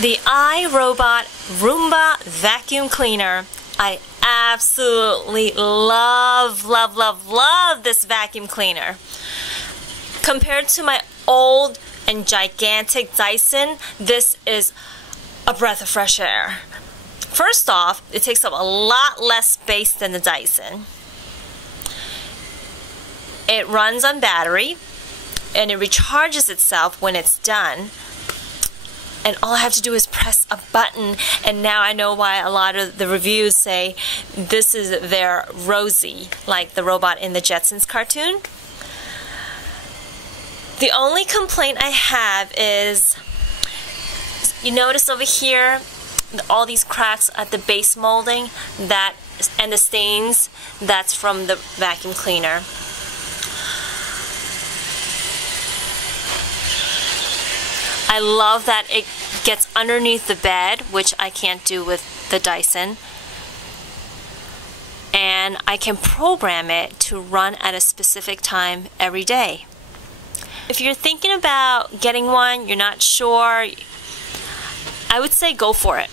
The iRobot Roomba vacuum cleaner. I absolutely love this vacuum cleaner. Compared to my old and gigantic Dyson, this is a breath of fresh air. First off, it takes up a lot less space than the Dyson. It runs on battery and it recharges itself when it's done. And all I have to do is press a button, and now I know why a lot of the reviews say this is their Rosie, like the robot in the Jetsons cartoon. The only complaint I have is, you notice over here, all these cracks at the base molding, and the stains, that's from the vacuum cleaner. I love that it gets underneath the bed, which I can't do with the Dyson. And I can program it to run at a specific time every day. If you're thinking about getting one, you're not sure, I would say go for it.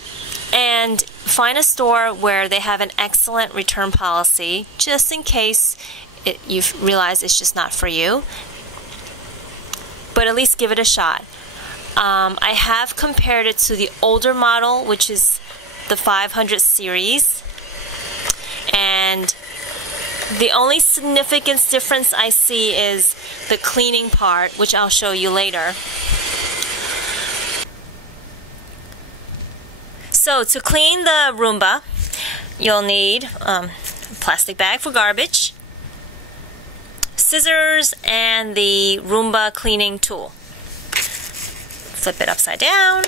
And find a store where they have an excellent return policy, just in case you realize it's just not for you. But at least give it a shot. I have compared it to the older model, which is the 500 series, and the only significant difference I see is the cleaning part, which I'll show you later. So to clean the Roomba, you'll need a plastic bag for garbage, scissors, and the Roomba cleaning tool. Flip it upside down,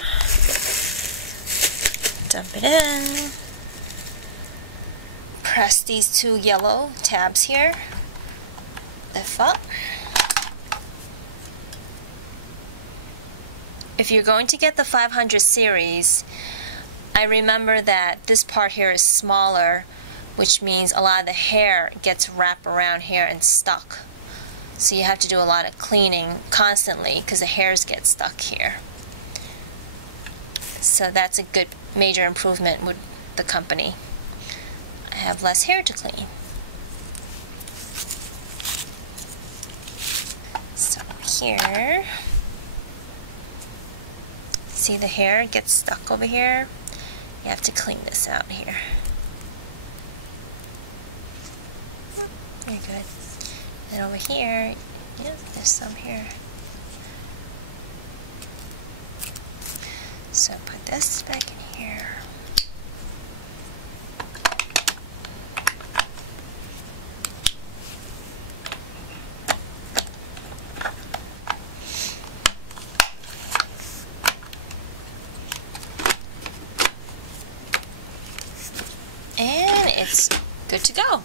dump it in, press these two yellow tabs here, lift up. If you're going to get the 500 series, I remember that this part here is smaller, which means a lot of the hair gets wrapped around here and stuck. So you have to do a lot of cleaning constantly because the hairs get stuck here. So that's a good major improvement with the company. I have less hair to clean. So here, see the hair gets stuck over here? You have to clean this out here. Very good. And over here, yeah, there's some here. So put this back in here. And it's good to go.